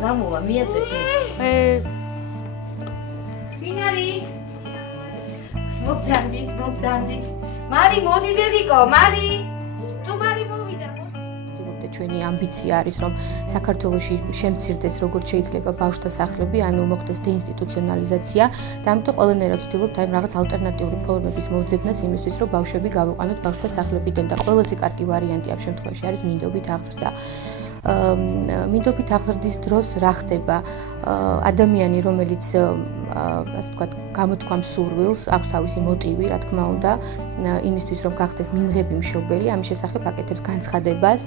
გამოვა მიაწექი. ვინ არის? მობძანდით. მარი მოდი დედიკო, მარი. თუ მარი მოვიდა. ვთქვით, ჩვენი ამბიცია არის, რომ საქართველოში შემცირდეს როგორც შეიძლება ბავშვთა სახლები, ანუ მოხდეს დეინსტიტუციონალიზაცია და ამიტომ ყველანაირად ვცდილობთ აი რაღაც ალტერნატიული ფორმების მოძებნას იმისთვის, რომ ბავშვები გავიყვანოთ ბავშვთა სახლებიდან და ყველაზე კარგი ვარიანტი ამ შემთხვევაში არის მინდობით აღზრდა. მინდობით აღზრდის დროს რა ხდება? ადამიანი, რომელიც ასე ვთქვათ, გამოთქვამს სურვილს, აქვს თავისი მოტივი, რა თქმა უნდა, იმისთვის, რომ გახდეს მიმღები მშობელი, ამის შესახებ აკეთებს განცხადებას.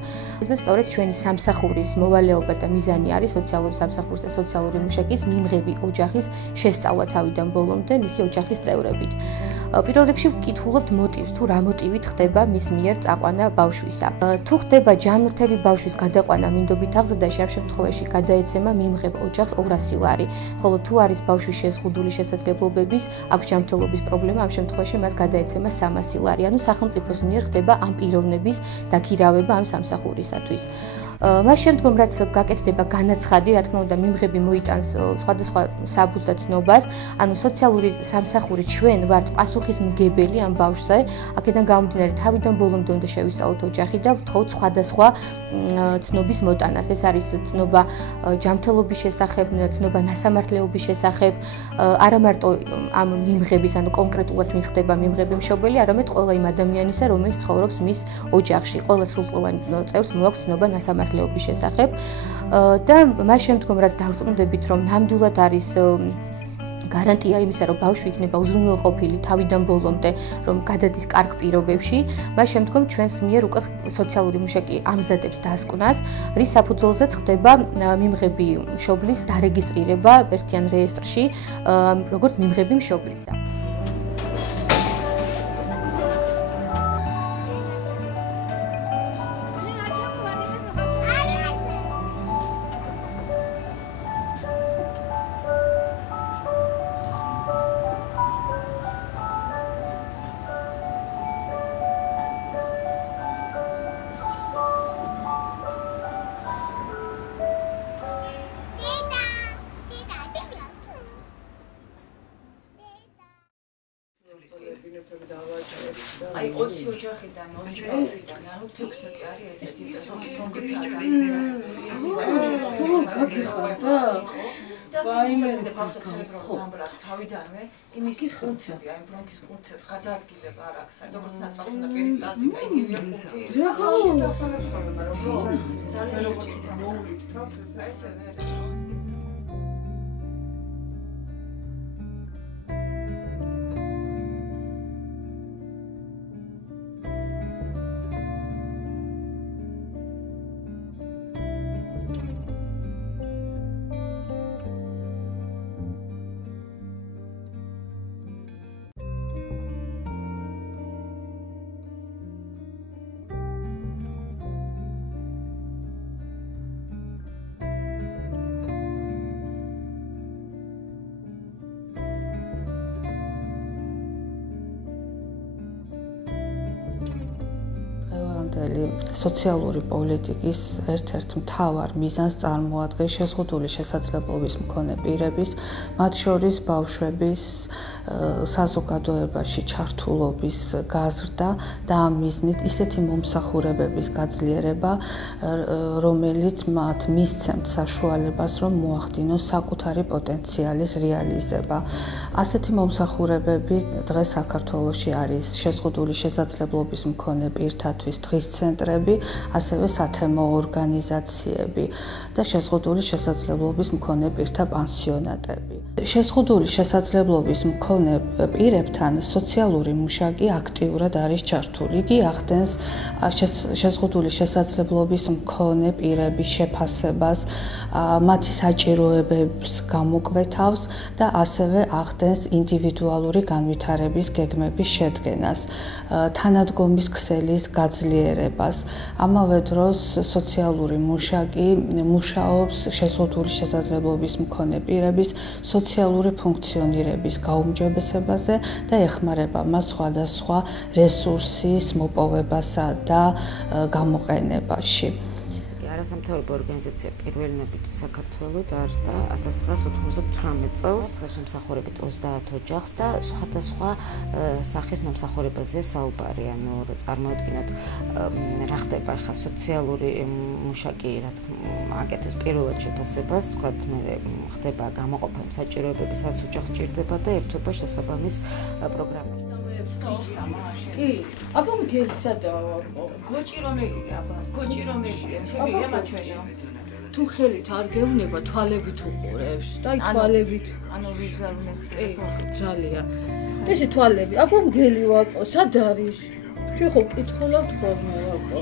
და სწორედ ჩვენი სამსახურის მოვალეობა და მიზანი არის სოციალური სამსახურის და სოციალური მუშაკის მიმღები ოჯახის შესწავლა თავიდან ბოლომდე მისი ოჯახის წევრებით. პირველ რიგში ვკითხულობთ მოტივს, თუ რა მოტივით ხდება მის მიერ წაყვანა ბავშვისა. თუ ხდება ჯანმრთელი ბავშვის გადაყვანა მინდობით აღზრდაში, ამ შემთხვევაში გადაეცემა მიმღებ ოჯახს 200 ლარი, ხოლო თუ არის ბავშვის შეზღუდული შესაძლებლობების, აქვს ჯანმრთელობის პრობლემა, ამ შემთხვევაში მას გადაეცემა 300 ლარი. ანუ სახელმწიფოს მიერ ხდება ამ პიროვნების დაქირავება ამ სამსახურისათვის. მას შემდგომ რაც გაკეთდება განაცხადი, რა თქმა უნდა, მიმღები მოიტანს სხვადასხვა საბუთს და ცნობას, ანუ სოციალური სამსახური ჩვენ ვართ პასუხისმგებელი ამ ბავშვზე, აქედან გამომდინარე თავიდან ბოლომდე უნდა შევისწავლოთ ოჯახი და ვთხოვთ სხვადასხვა ცნობის მოტანას. ეს არის ცნობა ჯანმრთელობის შესახებ, ცნობა ნასამართლეობის შესახებ, არა მარტო ამ მიმღების, ანუ კონკრეტულად ვინც ხდება მიმღები მშობელი, არამედ ყველა იმ ადამიანისა, რომელიც ცხოვრობს მის ოჯახში. ყველა სრულწლოვან წევრს მოაქვს ცნობა ნასამართლეობის შესახებ და მას შემდგომ რაც დავწმუნდებით, რომ ნამდვილად არის გარანტია იმისა, რომ ბავშვი იქნება უზრუნველყოფილი თავიდან ბოლომდე, რომ გადადის კარგ პირობებში, მას შემდგომ ჩვენს მიერ უკვე სოციალური მუშაკი ამზადებს დასკვნას, რის საფუძველზეც ხდება მიმღები მშობლის დარეგისტრირება ერთიან რეესტრში, როგორც მიმღები მშობლისა. აი 20 ოჯახიდან 20 ბავშვიდან ანუ 16 არის ეს თავიდანვე იმის კუნთები, აი ბრონქის კუნთებს გადაადგილება არ აქვს. როგორც ნაწყავს უნდა პერისტალტიკა, იგივე კუნთი. ძალიან უჭირდება. აი ესე ვერ სოციალური პოლიტიკის ერთ-ერთ მთავარ მიზანს წარმოადგენს შეზღუდული შესაძლებლობის მქონე პირების, მათ შორის ბავშვების საზოგადოებაში ჩართულობის გაზრდა და ამ მიზნით ისეთი მომსახურებების გაძლიერება, რომელიც მათ მისცემთ საშუალებას, რომ მოახდინონ საკუთარი პოტენციალის რეალიზება. ასეთი მომსახურებები დღეს საქართველოში არის შეზღუდული შესაძლებლობის მქონე პირთათვის დღის კულტურის ცენტრები, ასევე სათემო ორგანიზაციები და შეზღუდული შესაძლებლობის მქონე პირთა პანსიონატები. შეზღუდული შესაძლებლობის მქონე პირებთან სოციალური მუშაკი აქტიურად არის ჩართული. იგი ახდენს შეზღუდული შესაძლებლობის მქონე პირების შეფასებას, მათი საჭიროებებს გამოკვეთავს და ასევე ახდენს ინდივიდუალური განვითარების გეგმების შედგენას, თანადგომის ქსელის გაძლიერებას. ამავე დროს სოციალური მუშაკი მუშაობს შეზღუდული შესაძლებლობის მქონე პირების სოციალური ფუნქციონირების გაუმჯობესებაზე და ეხმარება მას სხვადასხვა რესურსის მოპოვებასა და გამოყენებაში. არასამთავრობო ორგანიზაცია პირველი ნაბიჯი საქართველოს დაარსდა 1998 წელს, ხელშემსახურებით 30 ოჯახს და სხვადასხვა სახის მომსახურებაზე საუბარი, ანუ წარმოედგინოთ რა ხდება ხა სოციალური მუშაკი, რა აკეთებს პირველად შეფასებას, თქვათ მე ხდება გამოყოფა საჭიროებების რაც ოჯახს ჭირდება და ერთობა შესაბამის პროგრამაში. კი, აბა მგელი სადაა? გოჭი რომელია, აბა, გოჭი რომელია, შეგიძლია მაჩვენო. თუ ხელით არ გეუბნება, თვალებით უყურებს. დაი თვალებით. ანუ ვიზუალური ხსება. ძალიან. ესე თვალები, აბა მგელი ვაკო, სად არის? ჩვენ ხო ვკითხულობთ ხოლმე ვაკო.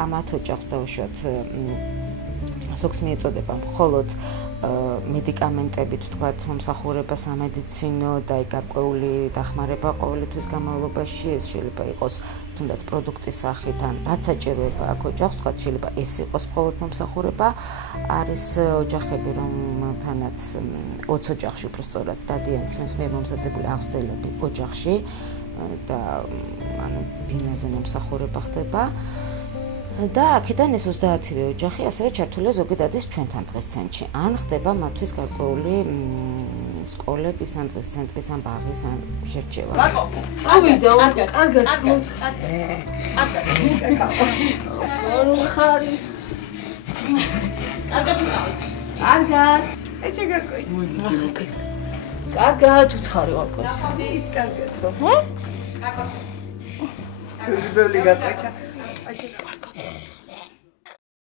ამათ ოჯახს დაუშვათ სოქს მიეწოდება მხოლოდ მედიკამენტებით, თქვათ, მომსახურება სამედიცინო და გარკვეული დახმარება ყოველთვის განმავლობაში, ეს შეიძლება იყოს თუნდაც პროდუქტის სახით, ან რაც საჭიროება აქ ოჯახს, თქვათ, შეიძლება ეს იყოს მხოლოდ მომსახურება. არის ოჯახები, რომელთანაც 20 ოჯახში უბრალოდ დადიან ჩვენს მიერ მომზადებული აღზრდელები ოჯახში და ანუ ბინაზე მომსახურება ხდება. და აქედან ეს 30-ვე ოჯახი ასევე ჩართულია ზოგადად ჩვენთან დღეს ცენტრში. ან ხდება მათთვის გარკვეული სკოლების ან დღეს ცენტრის ან ბაღის ან შერჩევა. წავიდა, კარგად გქონთ. ხარი. კარგად ვიყავით. კარგად. ესე გაკოის. კარგად უთხარი ვაკო. კარგად ხო? გაკოცე. ბევრი გაკოცა. აი, კარგად.